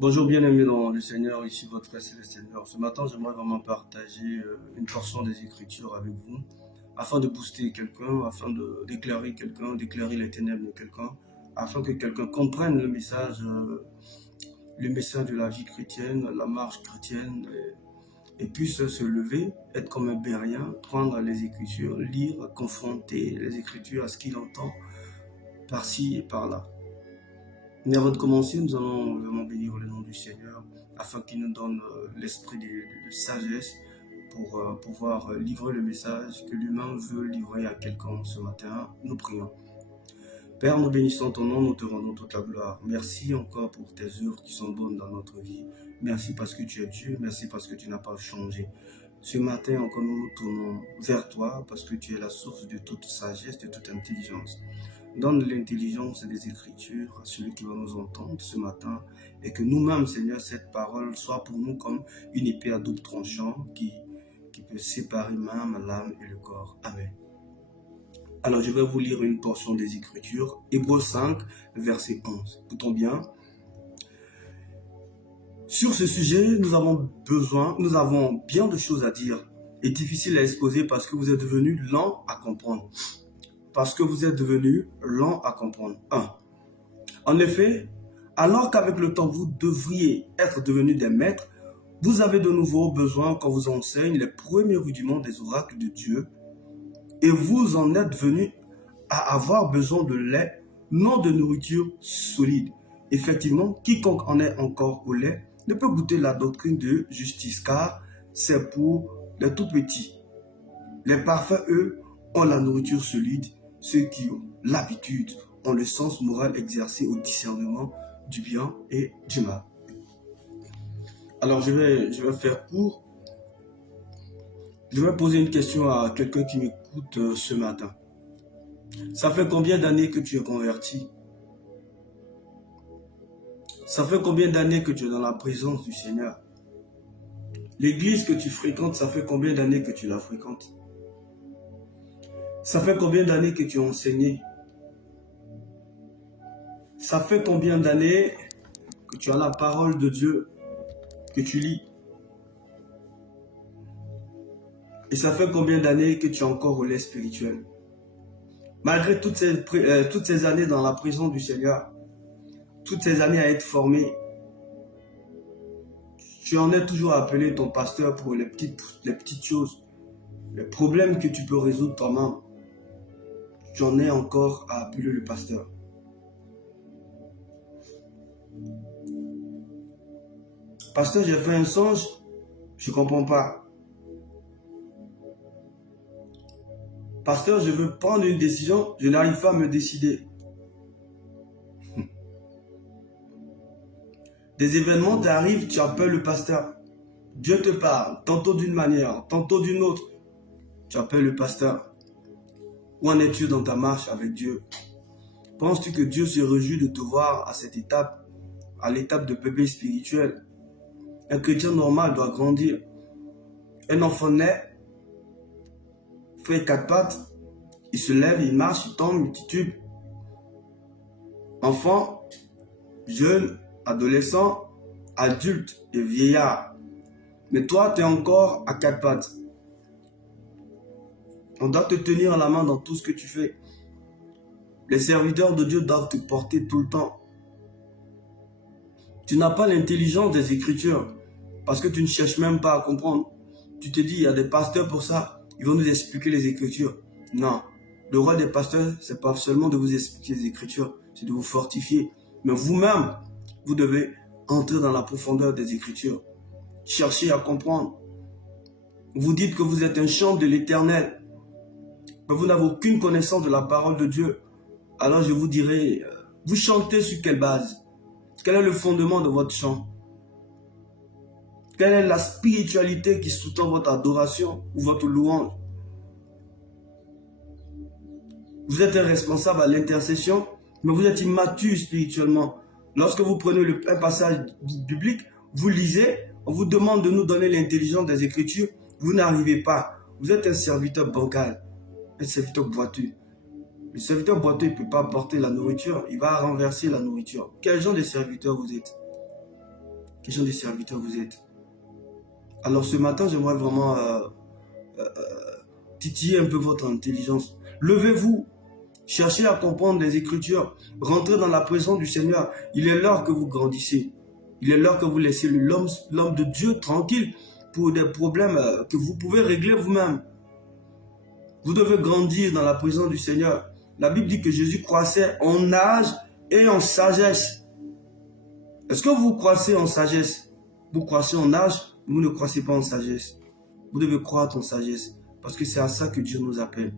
Bonjour bien-aimés dans le Seigneur, ici votre frère Célestin. Alors, ce matin, j'aimerais vraiment partager une portion des Écritures avec vous, afin de booster quelqu'un, afin d'éclairer quelqu'un, d'éclairer les ténèbres de quelqu'un, afin que quelqu'un comprenne le message de la vie chrétienne, la marche chrétienne, et puisse se lever, être comme un Bérien, prendre les Écritures, lire, confronter les Écritures à ce qu'il entend par-ci et par-là. Mais avant de commencer, nous allons vraiment bénir le nom du Seigneur afin qu'il nous donne l'esprit de sagesse pour pouvoir livrer le message que l'humain veut livrer à quelqu'un ce matin. Nous prions. Père, nous bénissons ton nom, nous te rendons toute la gloire. Merci encore pour tes œuvres qui sont bonnes dans notre vie. Merci parce que tu es Dieu, merci parce que tu n'as pas changé. Ce matin encore, nous nous tournons vers toi parce que tu es la source de toute sagesse, de toute intelligence. Donne l'intelligence des Écritures à celui qui va nous entendre ce matin et que nous-mêmes, Seigneur, cette parole soit pour nous comme une épée à double tranchant qui peut séparer même l'âme et le corps. Amen. Alors, je vais vous lire une portion des Écritures, Hébreux 5, verset 11. Écoutons bien. Sur ce sujet, nous avons bien de choses à dire et difficiles à exposer parce que vous êtes devenus lents à comprendre. Parce que vous êtes devenus lents à comprendre. 1. En effet, alors qu'avec le temps vous devriez être devenus des maîtres, vous avez de nouveau besoin qu'on vous enseigne les premiers rudiments des oracles de Dieu et vous en êtes venus à avoir besoin de lait, non de nourriture solide. Effectivement, quiconque en est encore au lait ne peut goûter la doctrine de justice car c'est pour les tout petits. Les parfaits, eux, ont la nourriture solide. Ceux qui ont l'habitude ont le sens moral exercé au discernement du bien et du mal. Alors, je vais faire court. Je vais poser une question à quelqu'un qui m'écoute ce matin. Ça fait combien d'années que tu es converti? Ça fait combien d'années que tu es dans la présence du Seigneur? L'église que tu fréquentes, ça fait combien d'années que tu la fréquentes? Ça fait combien d'années que tu as enseigné? Ça fait combien d'années que tu as la parole de Dieu que tu lis? Et ça fait combien d'années que tu es encore au lait spirituel? Malgré toutes ces années dans la prison du Seigneur, toutes ces années à être formé, tu en es toujours appelé ton pasteur pour les petites choses, les problèmes que tu peux résoudre toi-même. Tu en es encore à appeler le pasteur. Pasteur, j'ai fait un songe, je ne comprends pas. Pasteur, je veux prendre une décision, je n'arrive pas à me décider. Des événements t'arrivent, tu appelles le pasteur. Dieu te parle, tantôt d'une manière, tantôt d'une autre. Tu appelles le pasteur. Où en es-tu dans ta marche avec Dieu? Penses-tu que Dieu se réjouit de te voir à cette étape, à l'étape de bébé spirituel? Un chrétien normal doit grandir. Un enfant naît, fait 4 pattes, il se lève, il marche, il tombe, il titube. Enfant, jeune, adolescent, adulte et vieillard. Mais toi, tu es encore à 4 pattes. On doit te tenir la main dans tout ce que tu fais. Les serviteurs de Dieu doivent te porter tout le temps. Tu n'as pas l'intelligence des Écritures parce que tu ne cherches même pas à comprendre. Tu te dis, il y a des pasteurs pour ça, ils vont nous expliquer les Écritures. Non, le rôle des pasteurs, c'est pas seulement de vous expliquer les Écritures, c'est de vous fortifier. Mais vous-même, vous devez entrer dans la profondeur des Écritures. Cherchez à comprendre. Vous dites que vous êtes un champ de l'Éternel, mais vous n'avez aucune connaissance de la parole de Dieu. Alors je vous dirai, vous chantez sur quelle base? Quel est le fondement de votre chant? Quelle est la spiritualité qui sous-tend votre adoration ou votre louange? Vous êtes un responsable à l'intercession, mais vous êtes immature spirituellement. Lorsque vous prenez un passage biblique, vous lisez, on vous demande de nous donner l'intelligence des Écritures, vous n'arrivez pas. Vous êtes un serviteur bancal, un serviteur boiteux. Le serviteur boiteux ne peut pas porter la nourriture, il va renverser la nourriture. Quel genre de serviteur vous êtes? Quel genre de serviteur vous êtes? Alors ce matin, j'aimerais vraiment titiller un peu votre intelligence. Levez-vous, cherchez à comprendre les Écritures, rentrez dans la présence du Seigneur. Il est l'heure que vous grandissez. Il est l'heure que vous laissez l'homme de Dieu tranquille pour des problèmes que vous pouvez régler vous-même. Vous devez grandir dans la présence du Seigneur. La Bible dit que Jésus croissait en âge et en sagesse. Est-ce que vous croissez en sagesse? Vous croissez en âge, vous ne croissez pas en sagesse. Vous devez croître en sagesse, parce que c'est à ça que Dieu nous appelle.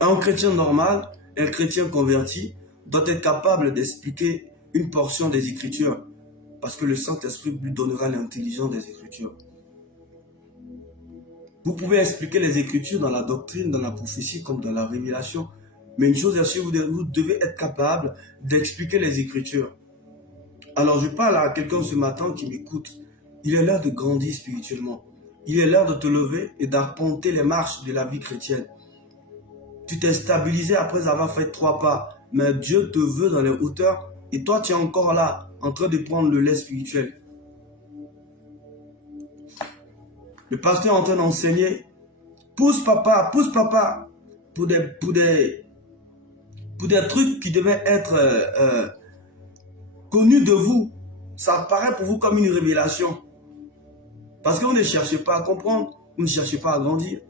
Un chrétien normal, un chrétien converti, doit être capable d'expliquer une portion des Écritures, parce que le Saint-Esprit lui donnera l'intelligence des Écritures. Vous pouvez expliquer les Écritures dans la doctrine, dans la prophétie, comme dans la révélation, mais une chose est sûre, vous devez être capable d'expliquer les Écritures. Alors je parle à quelqu'un ce matin qui m'écoute. Il est l'heure de grandir spirituellement. Il est l'heure de te lever et d'arpenter les marches de la vie chrétienne. Tu t'es stabilisé après avoir fait 3 pas, mais Dieu te veut dans les hauteurs et toi tu es encore là, en train de prendre le lait spirituel. Le pasteur est en train d'enseigner. Pousse papa, pour des trucs qui devaient être connus de vous. Ça paraît pour vous comme une révélation. Parce que vous ne cherchez pas à comprendre, vous ne cherchez pas à grandir.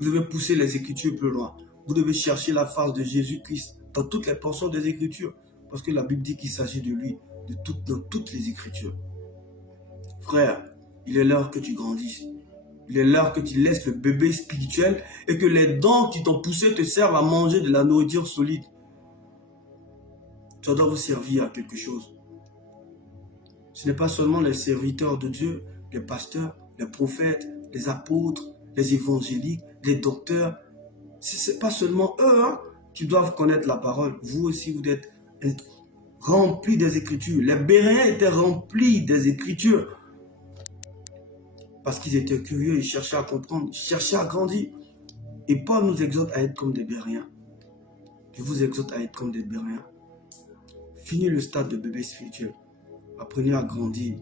Vous devez pousser les Écritures plus loin. Vous devez chercher la face de Jésus-Christ dans toutes les portions des Écritures. Parce que la Bible dit qu'il s'agit de lui, dans toutes les Écritures. Frère, il est l'heure que tu grandisses. Il est l'heure que tu laisses le bébé spirituel et que les dents qui t'ont poussé te servent à manger de la nourriture solide. Ça doit vous servir à quelque chose. Ce n'est pas seulement les serviteurs de Dieu, les pasteurs, les prophètes, les apôtres, les évangéliques, les docteurs. Ce n'est pas seulement eux qui doivent connaître la parole. Vous aussi, vous êtes remplis des Écritures. Les Béréens étaient remplis des Écritures. Parce qu'ils étaient curieux, ils cherchaient à comprendre, ils cherchaient à grandir. Et Paul nous exhorte à être comme des Béréens. Je vous exhorte à être comme des Béréens. Finis le stade de bébé spirituel. Apprenez à grandir.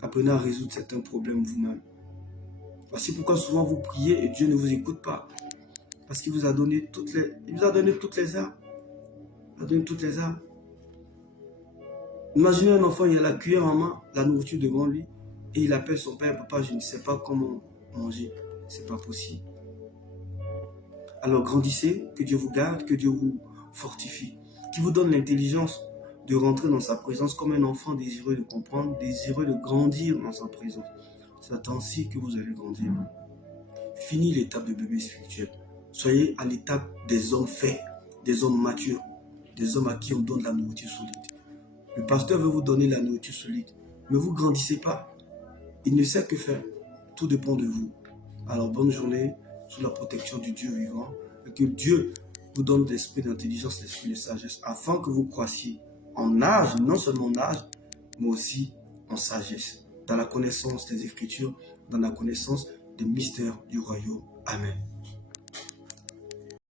Apprenez à résoudre certains problèmes vous-même. Voici pourquoi souvent vous priez et Dieu ne vous écoute pas. Parce qu'il vous a donné toutes les armes. Il a donné toutes les armes. Imaginez un enfant, il a la cuillère en main, la nourriture devant lui, et il appelle son père, papa, je ne sais pas comment manger. C'est pas possible. Alors grandissez, que Dieu vous garde, que Dieu vous fortifie, qu'il vous donne l'intelligence de rentrer dans sa présence comme un enfant désireux de comprendre, désireux de grandir dans sa présence. C'est ainsi que vous allez grandir. Fini l'étape de bébé spirituel. Soyez à l'étape des hommes faits, des hommes matures, des hommes à qui on donne la nourriture solide. Le pasteur veut vous donner la nourriture solide, mais vous ne grandissez pas. Il ne sait que faire. Tout dépend de vous. Alors bonne journée, sous la protection du Dieu vivant, et que Dieu vous donne l'esprit d'intelligence, l'esprit de sagesse, afin que vous croissiez en âge, non seulement en âge, mais aussi en sagesse, dans la connaissance des Écritures, dans la connaissance des mystères du royaume. Amen.